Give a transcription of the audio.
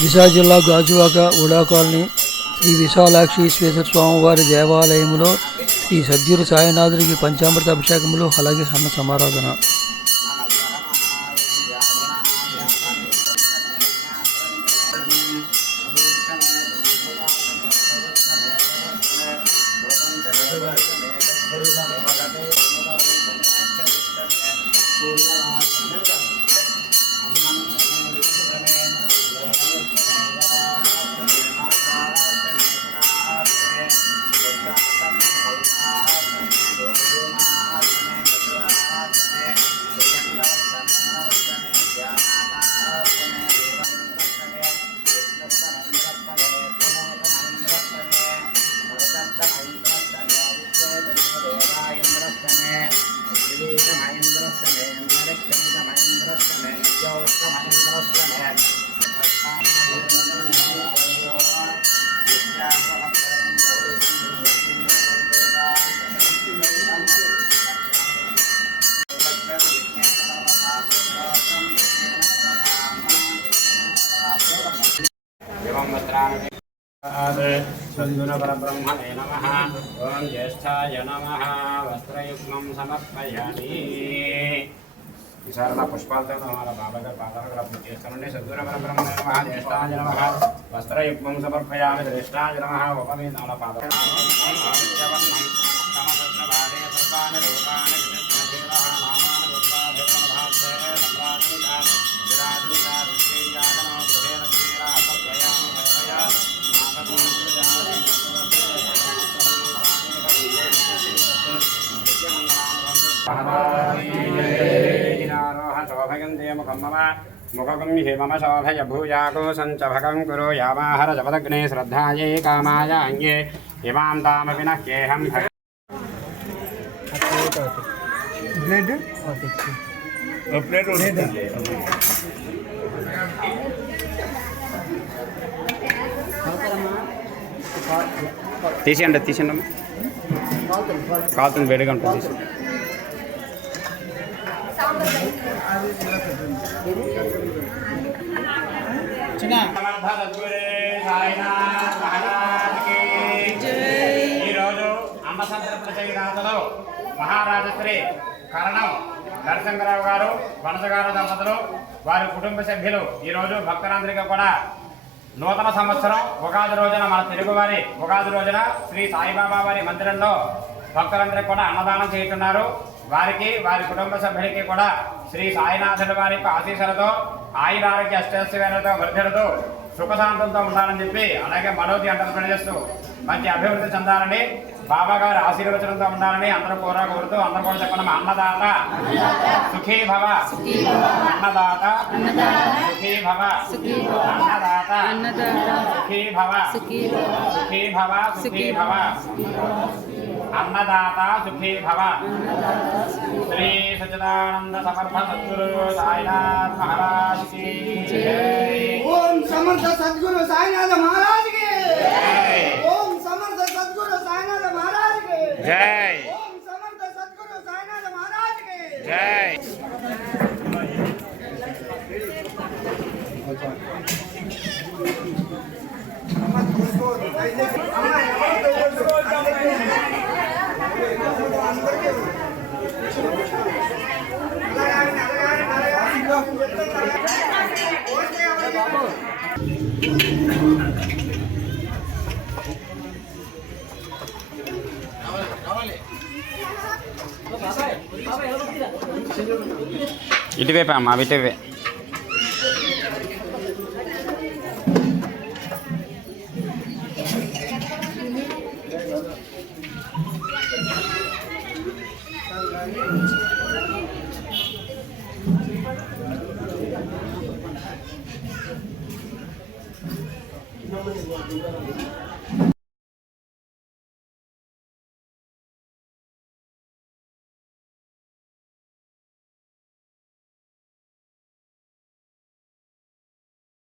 విశాఖ జిల్లా గాజువాక ఉడా కాలనీ శ్రీ విశాలాక్షీశ్వర స్వామివారి దేవాలయంలో శ్రీ సద్గురు సాయినాథుడికి పంచామృత అభిషేకములు అలాగే అన్న సమారాధన. सद्गुरुपरब्रह्मणे नमः। ओं ज्येष्ठाय नमः। वस्त्रयुग्मं समर्पयामि। विशाल पुष्पालతో हमारा बाबा का पादर अपने చేస్తానండి. सद्गुरुपरब्रह्मणे नमः। ज्येष्ठाय नमः। वस्त्रयुग्मं समर्पयामि। ज्येष्ठाय नमः। उपमे नाम पादर आदित्यवर्णं समसत्रभारे सर्वाणि रूपाणि विचित्रशीलः नामानि बुद्धाभिर्मभासे सम्राजिता विराजिता विश्वेयानो सुरेण शीला अपत्ययामि भयया मुखगं हि मम शोभय भूयाको सञ्च भगं कुरु यामाहर जपदग्ने श्रद्धायै कामाय अङ्गे इमां तामपि न ह्येहं తీసేయండి కాలుతుంది వేడిగా ఉంటుంది ఈరోజు అమ్మసంతరపుల జయనాథలో మహారాజశ్రీ కరణం నరసింహరావు గారు వనసగారు దంపతులు వారి కుటుంబ సభ్యులు ఈరోజు భక్తులందరికీ కూడా నూతన సంవత్సరం ఉగాది రోజున మన తెలుగువారి ఉగాది రోజున శ్రీ సాయిబాబా వారి మందిరంలో భక్తులందరికీ కూడా అన్నదానం చేస్తున్నారు. వారికి వారి కుటుంబ సభ్యులకి కూడా శ్రీ సాయినాథుడి వారి యొక్క ఆశీస్సులతో ఆయురారోగ్య అష్టైశ్వర్యాలతో వర్ధిల్లుతూ సుఖశాంతంతో ఉండాలని చెప్పి అలాగే మనోది అంటలు పనిచేస్తూ మంచి అభివృద్ధి చెందాలని బాబా గారి ఆశీర్వచనంతో ఉండాలని అందరూ కోరుతూ అందరూ కూడా చెప్పడం అన్నదాత సుఖీ భవ అన్నదాత సుఖీ భవ అన్నదాత సుఖీ భవ సుఖీ భవ సుఖీ భవ अन्नदाता सुखी भव। श्री सच्चिदानंद समर्थ सद्गुरु साईनाथ महाराज की जय। ओम समर्थ सद्गुरु साईनाथ महाराज की जय। ओम समर्थ सद्गुरु साईनाथ महाराज की जय। ओम समर्थ सद्गुरु साईनाथ महाराज की जय। ఇటువైపు అమ్మా ఇటువే Gracias.